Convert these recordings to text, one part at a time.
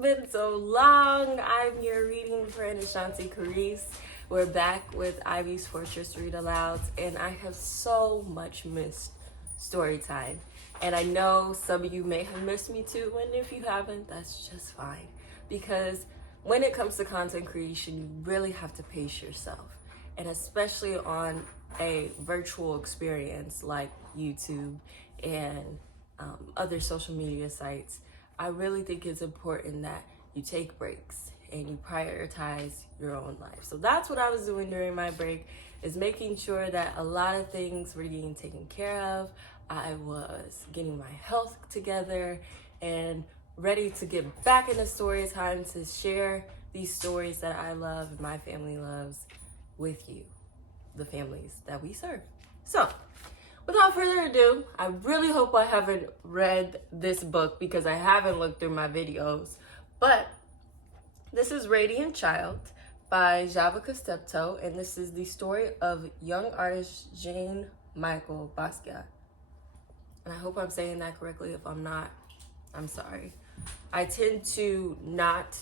been so long. I'm your reading friend, Ashanti Carice. We're back with Ivy's Fortress Read Aloud, and I have so much missed story time. And I know some of you may have missed me too, and if you haven't, that's just fine. Because when it comes to content creation, you really have to pace yourself. And especially on a virtual experience like YouTube and other social media sites, I really think it's important that you take breaks and you prioritize your own life. So that's what I was doing during my break, is making sure that a lot of things were getting taken care of. I was getting my health together and ready to get back into story time to share these stories that I love and my family loves with you, the families that we serve. So without further ado, I really hope I haven't read this book because I haven't looked through my videos, but this is Radiant Child by Javaka Steptoe, and this is the story of young artist Jean-Michel Basquiat. And I hope I'm saying that correctly. If I'm not, I'm sorry. I tend to not.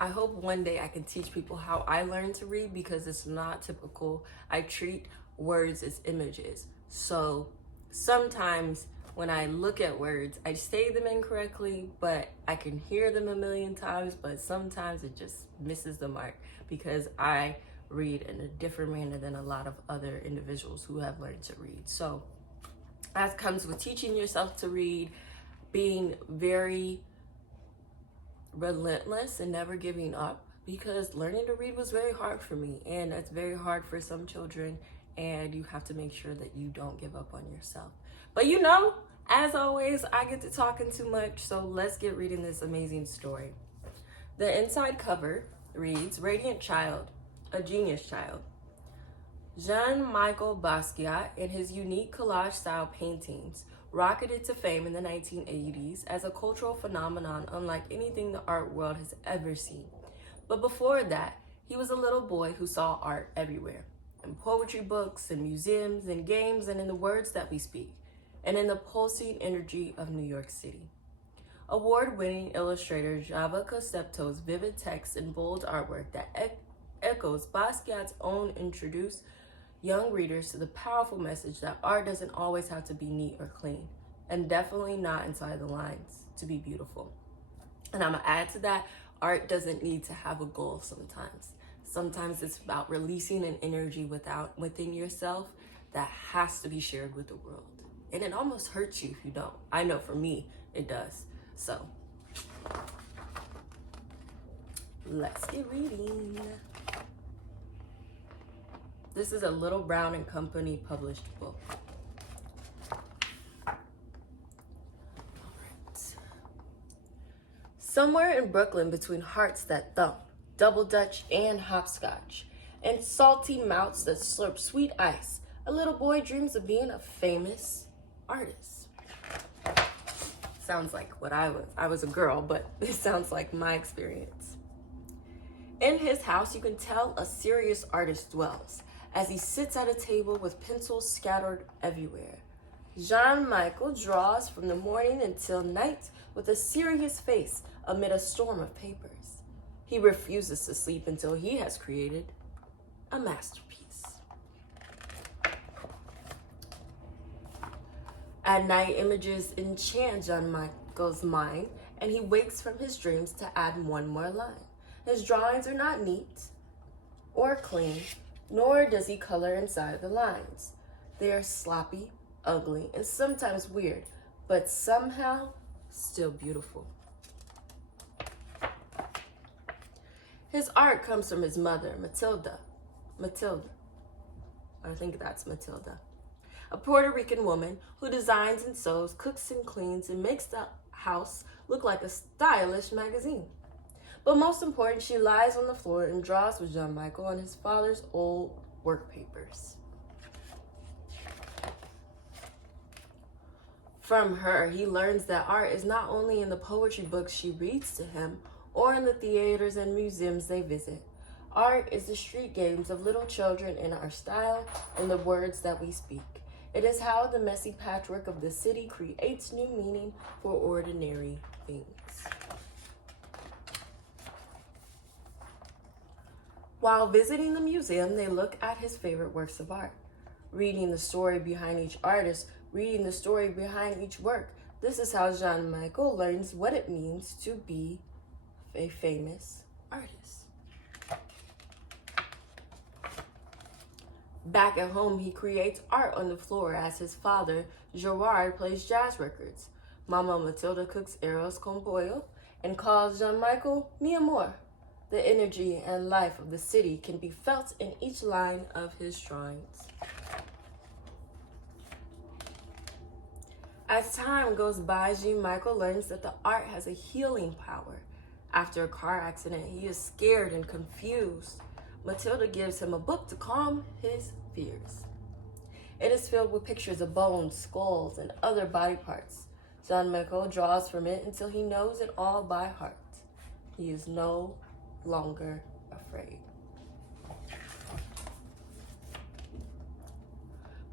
I hope one day I can teach people how I learned to read, because it's not typical. I treat words as images. So sometimes when I look at words, I say them incorrectly, but I can hear them a million times, but sometimes it just misses the mark because I read in a different manner than a lot of other individuals who have learned to read. So that comes with teaching yourself to read, being very relentless and never giving up, because learning to read was very hard for me, and it's very hard for some children, and you have to make sure that you don't give up on yourself. But you know, as always, I get to talking too much, so let's get reading this amazing story. The inside cover reads, Radiant Child, a Genius Child. Jean-Michel Basquiat and his unique collage-style paintings rocketed to fame in the 1980s as a cultural phenomenon unlike anything the art world has ever seen. But before that, he was a little boy who saw art everywhere, in poetry books, in museums, in games, and in the words that we speak, and in the pulsing energy of New York City. Award-winning illustrator Javaka Steptoe's vivid text and bold artwork that echoes Basquiat's own introduced young readers to the powerful message that art doesn't always have to be neat or clean, and definitely not inside the lines to be beautiful. And I'm gonna add to that, art doesn't need to have a goal sometimes. Sometimes it's about releasing an energy within yourself that has to be shared with the world. And it almost hurts you if you don't. I know for me, it does. So, let's get reading. This is a Little Brown and Company published book. All right. Somewhere in Brooklyn, between hearts that thump, double dutch and hopscotch, and salty mouths that slurp sweet ice, a little boy dreams of being a famous artist. Sounds like what I was. I was a girl, but it sounds like my experience. In his house, you can tell a serious artist dwells, as he sits at a table with pencils scattered everywhere. Jean-Michel draws from the morning until night with a serious face amid a storm of papers. He refuses to sleep until he has created a masterpiece. At night, images enchant Jean-Michel's mind, and he wakes from his dreams to add one more line. His drawings are not neat or clean, nor does he color inside the lines. They are sloppy, ugly, and sometimes weird, but somehow still beautiful. His art comes from his mother, Matilda. I think that's Matilda. A Puerto Rican woman who designs and sews, cooks and cleans, and makes the house look like a stylish magazine. But most important, she lies on the floor and draws with Jean-Michel on his father's old work papers. From her, he learns that art is not only in the poetry books she reads to him or in the theaters and museums they visit. Art is the street games of little children in our style and the words that we speak. It is how the messy patchwork of the city creates new meaning for ordinary things. While visiting the museum, they look at his favorite works of art, reading the story behind each artist, reading the story behind each work. This is how Jean-Michel learns what it means to be a famous artist. Back at home, he creates art on the floor as his father, Gerard, plays jazz records. Mama Matilda cooks arroz con pollo and calls Jean-Michel mi amor. The energy and life of the city can be felt in each line of his drawings. As time goes by, Jean-Michel learns that the art has a healing power. After a car accident, he is scared and confused. Matilda gives him a book to calm his fears. It is filled with pictures of bones, skulls, and other body parts. Jean-Michel draws from it until he knows it all by heart. He is no longer afraid.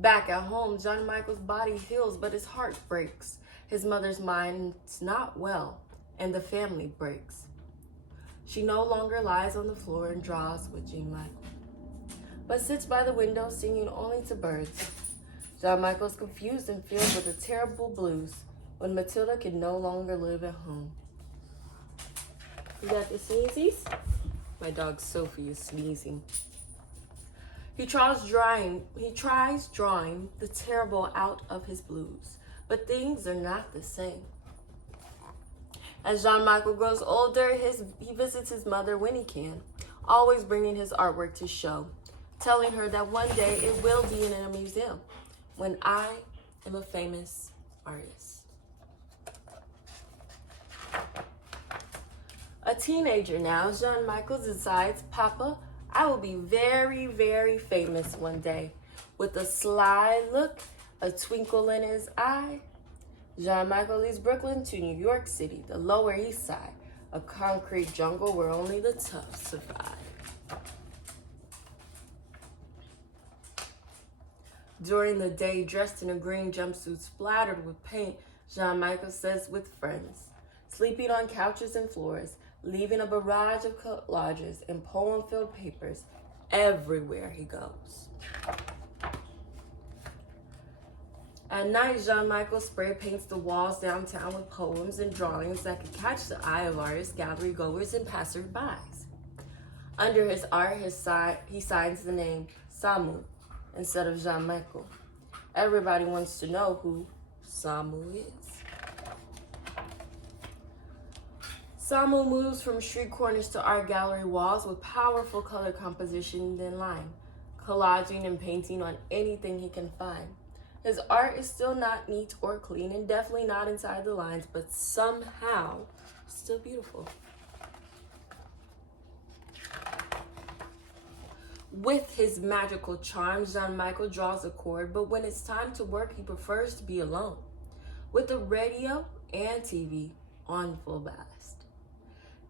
Back at home, Jean-Michel's body heals, but his heart breaks. His mother's mind's not well, and the family breaks. She no longer lies on the floor and draws with Jean-Michel, but sits by the window singing only to birds. Jean-Michel's confused and filled with a terrible blues when Matilda can no longer live at home. You got the sneezies? My dog Sophie is sneezing. He tries drawing the terrible out of his blues, but things are not the same. As Jean-Michel grows older, he visits his mother when he can, always bringing his artwork to show, telling her that one day it will be in a museum when I am a famous artist. A teenager now, Jean-Michel decides, Papa, I will be very, very famous one day. With a sly look, a twinkle in his eye, Jean-Michel leaves Brooklyn to New York City, the Lower East Side, a concrete jungle where only the tough survive. During the day, dressed in a green jumpsuit splattered with paint, Jean-Michel sits with friends, sleeping on couches and floors, leaving a barrage of collages and poem-filled papers everywhere he goes. At night, Jean-Michel spray paints the walls downtown with poems and drawings that could catch the eye of artists, gallery goers, and passersby. Under his art, he signs the name Samu instead of Jean-Michel. Everybody wants to know who Samu is. Samu moves from street corners to art gallery walls with powerful color composition and line, collaging and painting on anything he can find. His art is still not neat or clean and definitely not inside the lines, but somehow still beautiful. With his magical charm, Jean-Michel draws a chord, but when it's time to work, he prefers to be alone, with the radio and TV on full blast.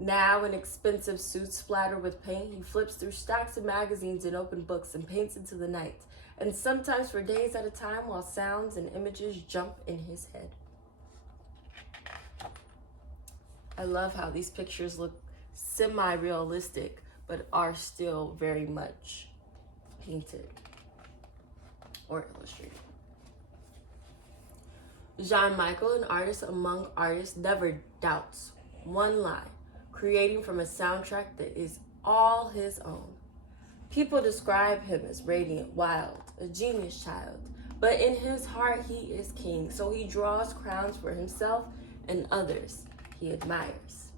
Now in expensive suits splattered with paint, he flips through stacks of magazines and open books and paints into the night, and sometimes for days at a time while sounds and images jump in his head. I love how these pictures look semi-realistic, but are still very much painted or illustrated. Jean-Michel, an artist among artists, never doubts one line, creating from a soundtrack that is all his own. People describe him as radiant, wild, a genius child, but in his heart he is king, so he draws crowns for himself and others he admires.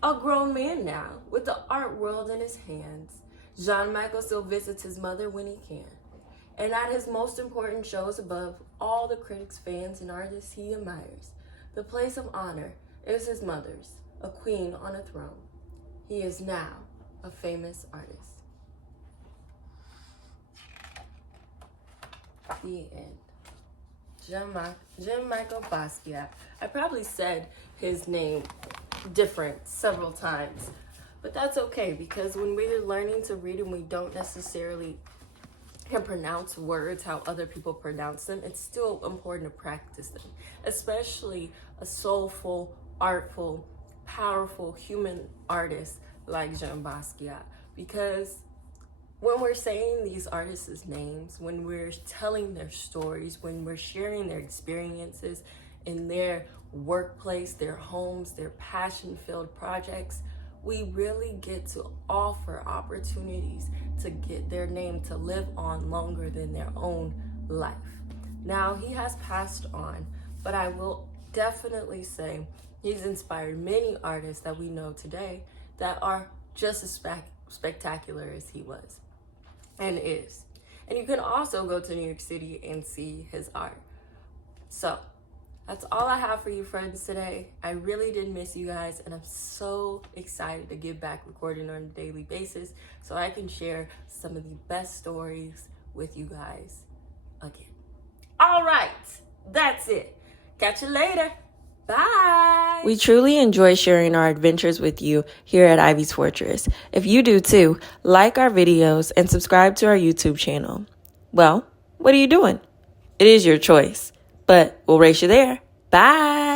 A grown man now, with the art world in his hands, Jean-Michel still visits his mother when he can, and at his most important shows above all the critics, fans, and artists he admires, the place of honor is his mother's, a queen on a throne. He is now a famous artist. The end. Jean-Michel Basquiat. I probably said his name different several times, but that's okay, because when we're learning to read and we don't necessarily can pronounce words how other people pronounce them, it's still important to practice them, especially a soulful, artful, powerful human artist like Jean Basquiat, because when we're saying these artists' names, when we're telling their stories, when we're sharing their experiences in their workplace, their homes, their passion-filled projects, we really get to offer opportunities to get their name to live on longer than their own life. Now, he has passed on, but I will definitely say he's inspired many artists that we know today that are just as spectacular as he was and is. And you can also go to New York City and see his art. So that's all I have for you friends today. I really did miss you guys, and I'm so excited to get back recording on a daily basis so I can share some of the best stories with you guys again. All right, that's it. Catch you later. Bye. We truly enjoy sharing our adventures with you here at Ivy's Fortress. If you do too, like our videos and subscribe to our YouTube channel. Well, what are you doing? It is your choice, but we'll race you there. Bye.